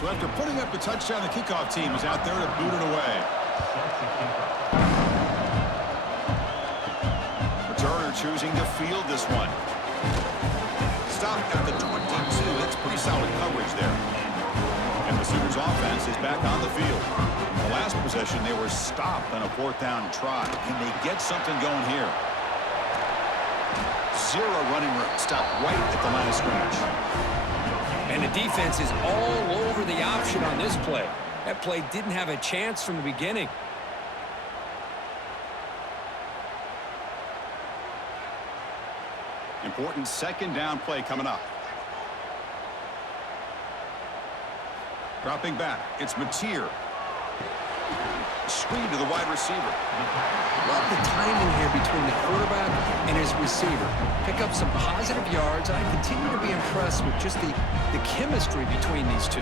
So after putting up the touchdown, the kickoff team is out there to boot it away. Returner choosing to field this one. Stopped at the 22. That's pretty solid coverage there. And the Sooners offense is back on the field. The last possession, they were stopped on a fourth down try. Can they get something going here? Zero running room. Stopped right at the line of scrimmage. And the defense is all over the option on this play. That play didn't have a chance from the beginning. Important second down play coming up. Dropping back, it's Mateer. Screen to the wide receiver. Love the timing here between the quarterback and his receiver. Pick up some positive yards, and I continue to be impressed with just the chemistry between these two.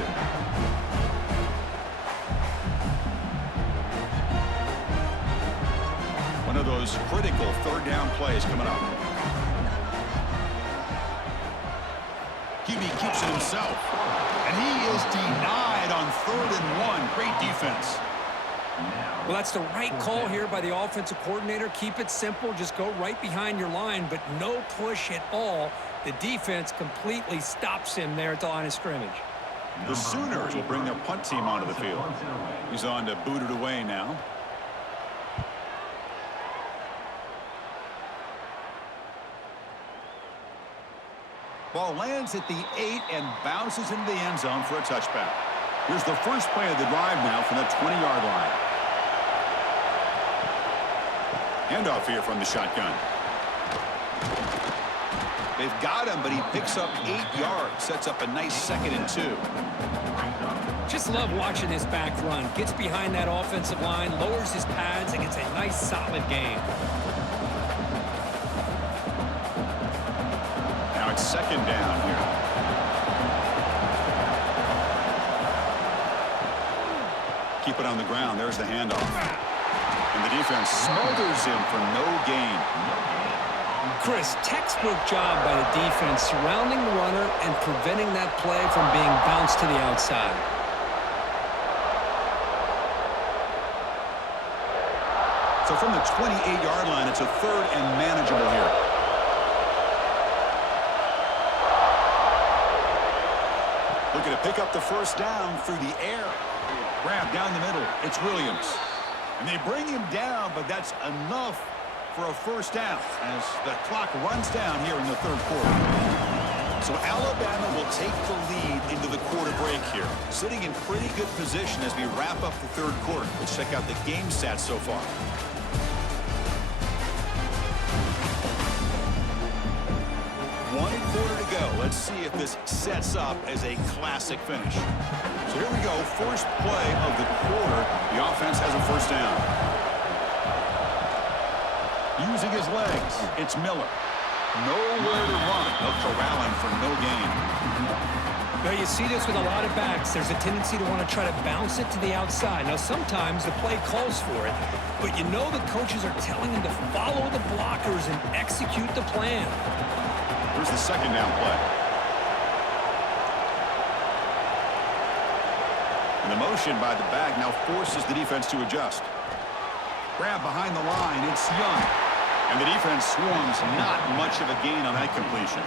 One of those critical third down plays coming up. QB keeps it himself. And he is denied on 3rd and 1. Great defense. Well, that's the right call here by the offensive coordinator. Keep it simple. Just go right behind your line, but no push at all. The defense completely stops him there at the line of scrimmage. The Sooners will bring their punt team onto the field. He's on to boot it away now. Ball lands at the 8 and bounces into the end zone for a touchback. Here's the first play of the drive now from the 20-yard line. Handoff here from the shotgun. They've got him, but he picks up 8 yards. Sets up a nice 2nd and 2. Just love watching this back run. Gets behind that offensive line, lowers his pads, and gets a nice solid gain. Now it's 2nd down here. Keep it on the ground. There's the handoff. And the defense smothers him for no gain. Chris, textbook job by the defense surrounding the runner and preventing that play from being bounced to the outside. So from the 28-yard line, it's a third and manageable here. Looking to pick up the first down through the air. Grab down the middle. It's Williams. And they bring him down, but that's enough for a first down as the clock runs down here in the third quarter. So Alabama will take the lead into the quarter break here, sitting in pretty good position as we wrap up the third quarter. Let's check out the game stats so far. One quarter to go. Let's see if this sets up as a classic finish. So here we go. First play of the quarter. The offense has a first down. Using his legs, it's Miller. Nowhere to run. They'll corral him for no gain. Now you see this with a lot of backs. There's a tendency to want to try to bounce it to the outside. Now sometimes the play calls for it, but you know the coaches are telling them to follow the blockers and execute the plan. Here's the second down play. And the motion by the back now forces the defense to adjust. Grab behind the line. It's Young. And the defense swarms. Not much of a gain on that completion.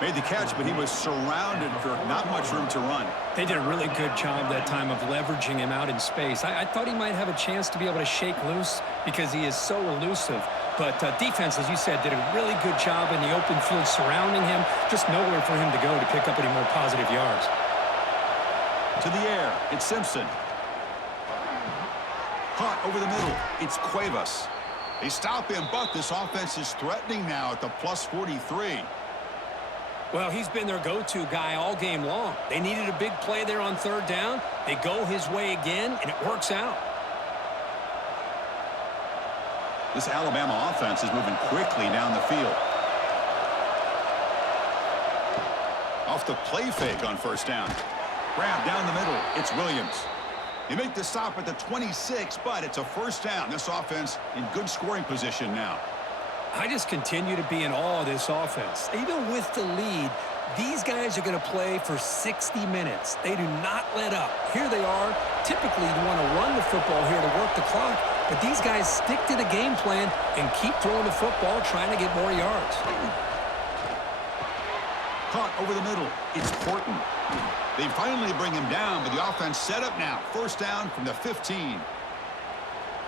Made the catch, but he was surrounded for not much room to run. They did a really good job that time of leveraging him out in space. I thought he might have a chance to be able to shake loose because he is so elusive. But defense, as you said, did a really good job in the open field surrounding him. Just nowhere for him to go to pick up any more positive yards. To the air, it's Simpson. Caught over the middle, it's Cuevas. They stop him, but this offense is threatening now at the plus 43. Well, he's been their go-to guy all game long. They needed a big play there on third down. They go his way again, and it works out. This Alabama offense is moving quickly down the field. Off the play fake on first down. Grab down the middle. It's Williams. They make the stop at the 26, but it's a first down. This offense in good scoring position now. I just continue to be in awe of this offense. Even with the lead, these guys are going to play for 60 minutes. They do not let up. Here they are. Typically, you want to run the football here to work the clock, but these guys stick to the game plan and keep throwing the football, trying to get more yards. Caught over the middle. It's Porton. They finally bring him down, but the offense set up now. First down from the 15.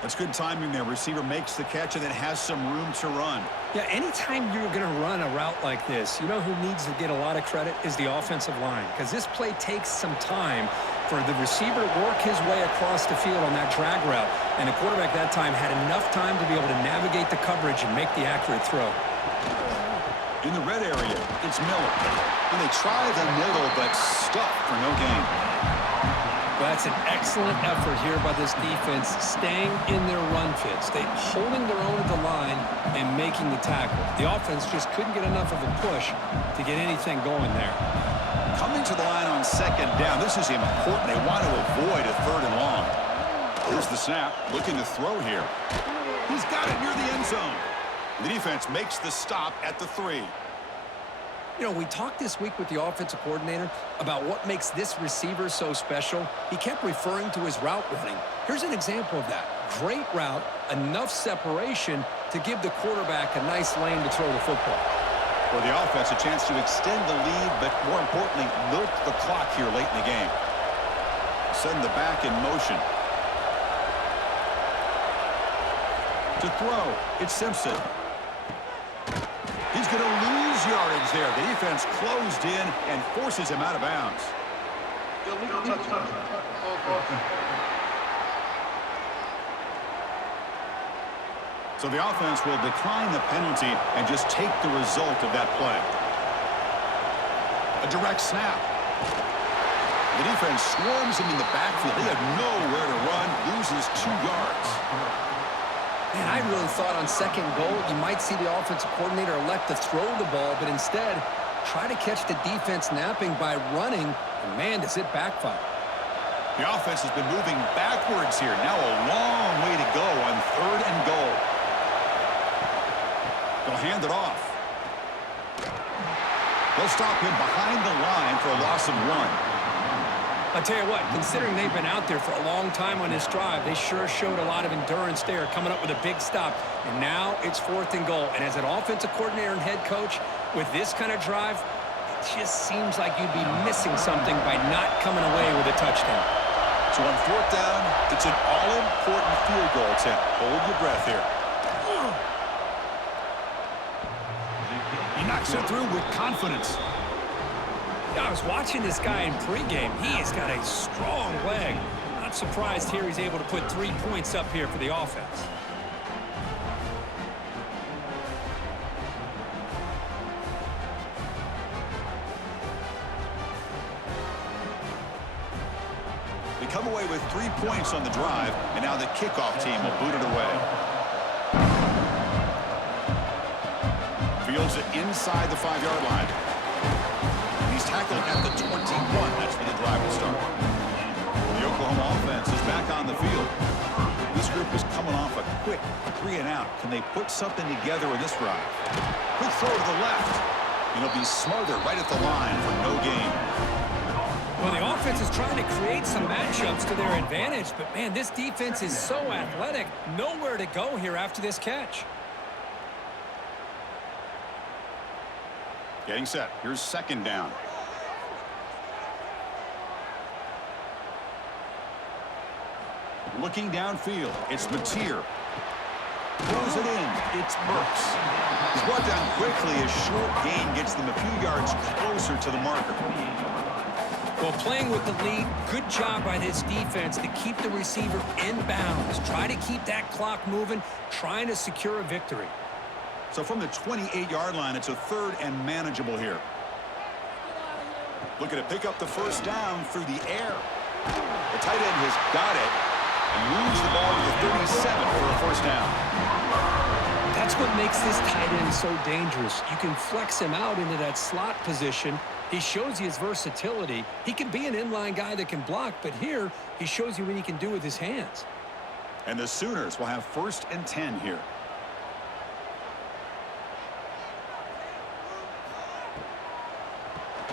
That's good timing there. Receiver makes the catch and then has some room to run. Yeah, anytime you're going to run a route like this, you know who needs to get a lot of credit is the offensive line, because this play takes some time for the receiver to work his way across the field on that drag route, and the quarterback that time had enough time to be able to navigate the coverage and make the accurate throw. In the red area, it's Miller. And they try the middle, but stuck for no gain. Well, that's an excellent effort here by this defense, staying in their run fits. They holding their own at the line and making the tackle. The offense just couldn't get enough of a push to get anything going there. Coming to the line on second down, this is important. They want to avoid a third and long. Here's the snap, looking to throw here. He's got it near the end zone. The defense makes the stop at the 3. You know, we talked this week with the offensive coordinator about what makes this receiver so special. He kept referring to his route running. Here's an example of that. Great route, enough separation to give the quarterback a nice lane to throw the football. For the offense, a chance to extend the lead, but more importantly, milk the clock here late in the game. Send the back in motion. To throw, it's Simpson. He's going to lose yardage there. The defense closed in and forces him out of bounds. So the offense will decline the penalty and just take the result of that play. A direct snap. The defense swarms him in the backfield. They have nowhere to run, loses 2 yards. Man, I really thought on second goal you might see the offensive coordinator elect to throw the ball, but instead try to catch the defense napping by running, and man, does it backfire. The offense has been moving backwards here. Now a long way to go on 3rd and goal. They'll hand it off. They'll stop him behind the line for a loss of 1. I'll tell you what, considering they've been out there for a long time on this drive, they sure showed a lot of endurance there, coming up with a big stop. And now it's 4th and goal. And as an offensive coordinator and head coach, with this kind of drive, it just seems like you'd be missing something by not coming away with a touchdown. So on 4th down, it's an all-important field goal attempt. Hold your breath here. He knocks it through with confidence. Yeah, I was watching this guy in pregame. He has got a strong leg. Not surprised here he's able to put 3 points up here for the offense. They come away with 3 points on the drive, and now the kickoff team will boot it away. Fields it inside the 5-yard line. He's tackled at the 21. That's where the drive will start. The Oklahoma offense is back on the field. This group is coming off a quick 3-and-out. Can they put something together in this drive? Quick throw to the left. And he'll be smothered right at the line for no gain. Well, the offense is trying to create some matchups to their advantage, but, man, this defense is so athletic. Nowhere to go here after this catch. Getting set. Here's 2nd down. Looking downfield. It's Mateer. Throws it in. It's Burks. He's brought down quickly. A short gain gets them a few yards closer to the marker. Well, playing with the lead, good job by this defense to keep the receiver in bounds. Try to keep that clock moving, trying to secure a victory. So from the 28-yard line, it's a 3rd and manageable here. Looking to pick up the 1st down through the air. The tight end has got it and moves the ball to the 37 for a 1st down. That's what makes this tight end so dangerous. You can flex him out into that slot position. He shows you his versatility. He can be an inline guy that can block, but here he shows you what he can do with his hands. And the Sooners will have 1st and 10 here.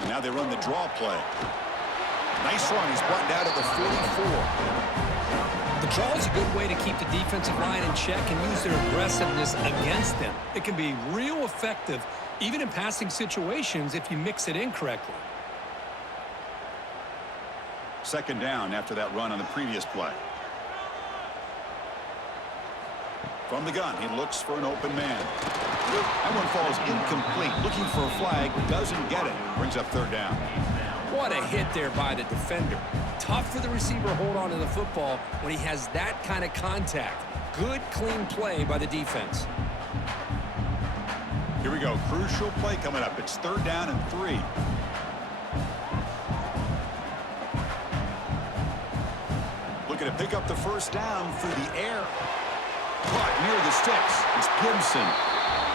Now they run the draw play. Nice run. He's brought down to the 44. The draw is a good way to keep the defensive line in check and use their aggressiveness against them. It can be real effective, even in passing situations, if you mix it in correctly. 2nd down after that run on the previous play. From the gun, he looks for an open man. That one falls incomplete. Looking for a flag, doesn't get it. Brings up 3rd down. What a hit there by the defender. Tough for the receiver to hold on to the football when he has that kind of contact. Good, clean play by the defense. Here we go. Crucial play coming up. It's 3rd down and 3. Looking to pick up the 1st down through the air. Caught near the sticks. It's Gibson.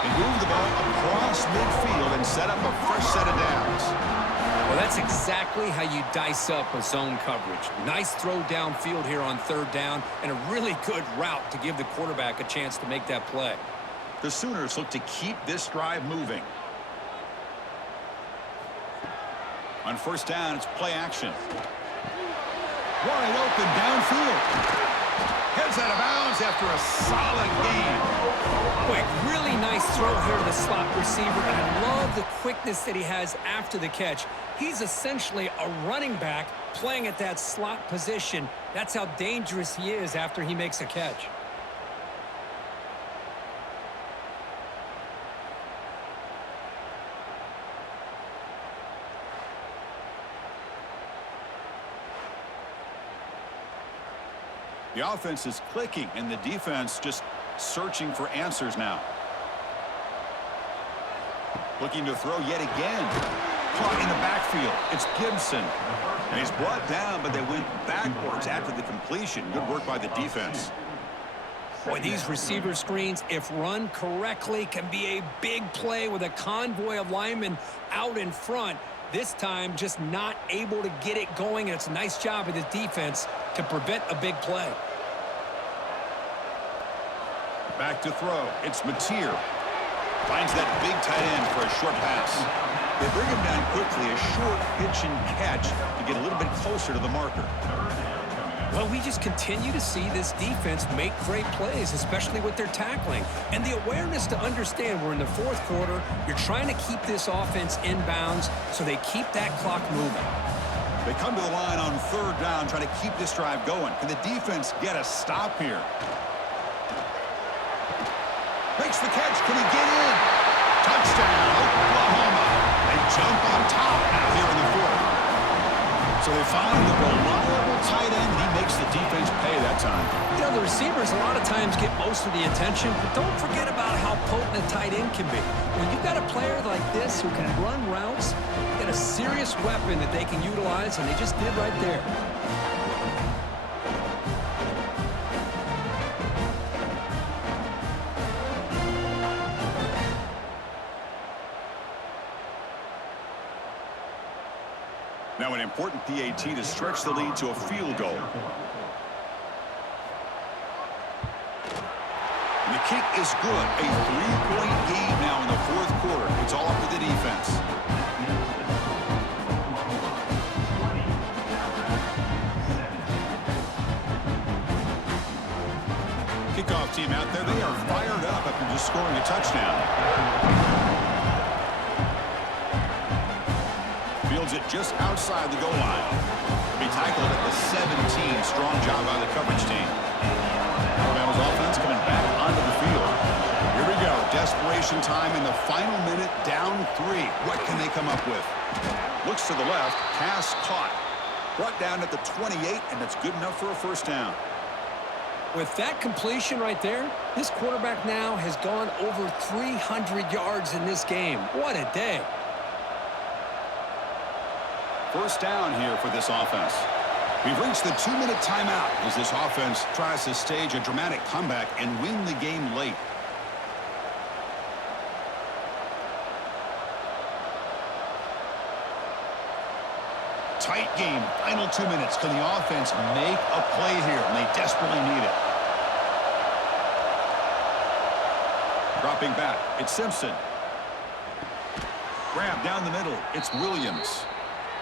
They move the ball across midfield and set up a fresh set of downs. Well, that's exactly how you dice up a zone coverage. Nice throw downfield here on 3rd down, and a really good route to give the quarterback a chance to make that play. The Sooners look to keep this drive moving. On 1st down, it's play action. Wide open downfield. Heads out of bounds after a solid gain. Quick, really nice throw here to the slot receiver, and I love the quickness that he has after the catch. He's essentially a running back playing at that slot position. That's how dangerous he is after he makes a catch. The offense is clicking, and the defense just searching for answers now. Looking to throw yet again. Caught in the backfield. It's Gibson. And he's brought down, but they went backwards after the completion. Good work by the defense. Boy, these receiver screens, if run correctly, can be a big play with a convoy of linemen out in front. This time, just not able to get it going, and it's a nice job of the defense to prevent a big play. Back to throw. It's Mateer. Finds that big tight end for a short pass. They bring him down quickly, a short pitch and catch to get a little bit closer to the marker. Well, we just continue to see this defense make great plays, especially with their tackling. And the awareness to understand we're in the fourth quarter, you're trying to keep this offense in bounds so they keep that clock moving. They come to the line on third down, trying to keep this drive going. Can the defense get a stop here? Makes the catch. Can he get in? Touchdown, Oklahoma. They jump on top now here in the fourth. So they find the reliable tight end. He makes the defense pay that time. You know, the receivers a lot of times get most of the attention, but don't forget about how potent a tight end can be. When you've got a player like this who can run routes, get a serious weapon that they can utilize, and they just did right there. Now an important PAT to stretch the lead to a field goal. And the kick is good. A 3-point game now in the fourth quarter. It's all up to the defense. Kickoff team out there. They are fired up after just scoring a touchdown. Fields it just outside the goal line. He'll be tackled at the 17. Strong job by the coverage team. Alabama's offense coming back onto the field. Here we go. Desperation time in the final minute. Down 3. What can they come up with? Looks to the left. Pass caught. Brought down at the 28, and that's good enough for a first down. With that completion right there, this quarterback now has gone over 300 yards in this game. What a day. First down here for this offense. We've reached the 2-minute timeout as this offense tries to stage a dramatic comeback and win the game late. Tight game. Final 2 minutes. Can the offense make a play here? And they desperately need it. Dropping back. It's Simpson. Grab down the middle. It's Williams.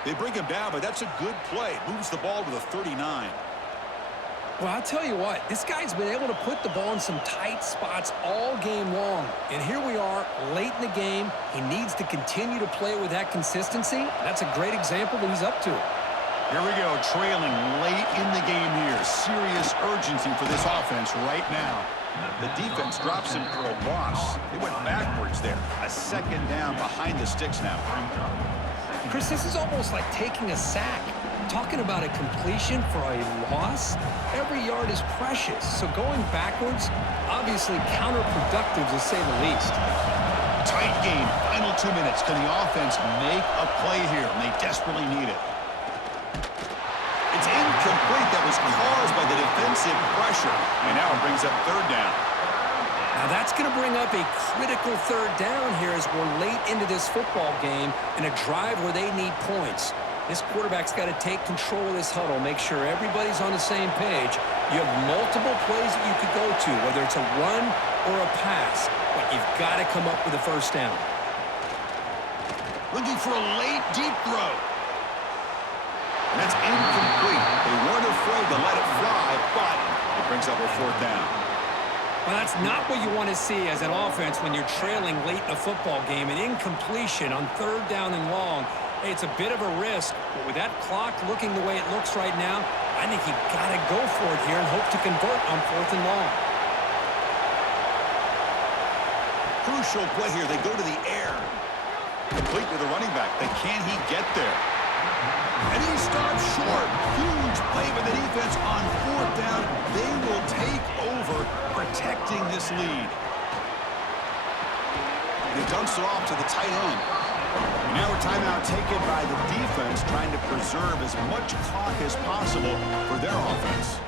They bring him down, but that's a good play. Moves the ball to the 39. Well, I'll tell you what, this guy's been able to put the ball in some tight spots all game long. And here we are, late in the game. He needs to continue to play with that consistency. That's a great example that he's up to it. Here we go, trailing late in the game here. Serious urgency for this offense right now. The defense drops him for a loss. They went backwards there. A second down behind the sticks now. Chris, this is almost like taking a sack. Talking about a completion for a loss, every yard is precious. So going backwards, obviously counterproductive to say the least. Tight game, final 2 minutes. Can the offense make a play here? And they desperately need it. It's incomplete. That was caused by the defensive pressure. And now it brings up third down. Now that's going to bring up a critical third down here as we're late into this football game in a drive where they need points. This quarterback's got to take control of this huddle, make sure everybody's on the same page. You have multiple plays that you could go to, whether it's a run or a pass, but you've got to come up with a first down. Looking for a late deep throw. And that's incomplete. They weren't afraid to let it fly, but it brings up a fourth down. Well, that's not what you want to see as an offense when you're trailing late in a football game. An incompletion on third down and long. Hey, it's a bit of a risk, but with that clock looking the way it looks right now, I think you've got to go for it here and hope to convert on fourth and long. Crucial play here. They go to the air. Complete with the running back. But can he get there? And he stops short. Huge play by the defense on fourth down. They will take over, protecting this lead. He dumps it off to the tight end. And now a timeout taken by the defense, trying to preserve as much clock as possible for their offense.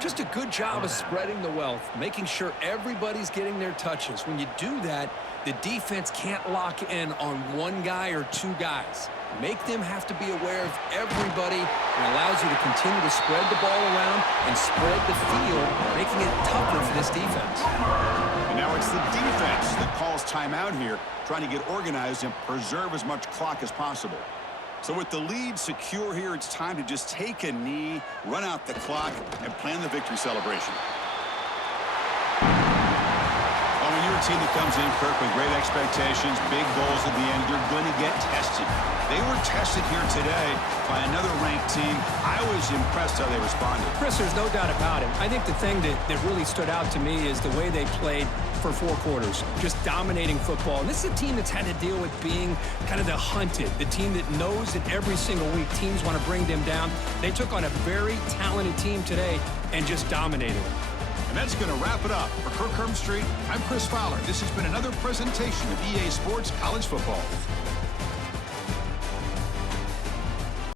Just a good job of spreading the wealth, making sure everybody's getting their touches. When you do that, the defense can't lock in on one guy or two guys. Make them have to be aware of everybody, and allows you to continue to spread the ball around and spread the field, making it tougher for this defense. And now it's the defense that calls timeout here, trying to get organized and preserve as much clock as possible. So with the lead secure here, it's time to just take a knee, run out the clock, and plan the victory celebration. Well, when you're a team that comes in, Kirk, with great expectations, big goals at the end, you're going to get tested. They were tested here today by another ranked team. I was impressed how they responded. Chris, there's no doubt about it. I think the thing that really stood out to me is the way they played for 4 quarters, just dominating football. And this is a team that's had to deal with being kind of the hunted, the team that knows that every single week teams want to bring them down. They took on a very talented team today and just dominated it. And that's going to wrap it up. For Kirk Herbstreit, I'm Chris Fowler. This has been another presentation of EA Sports College Football.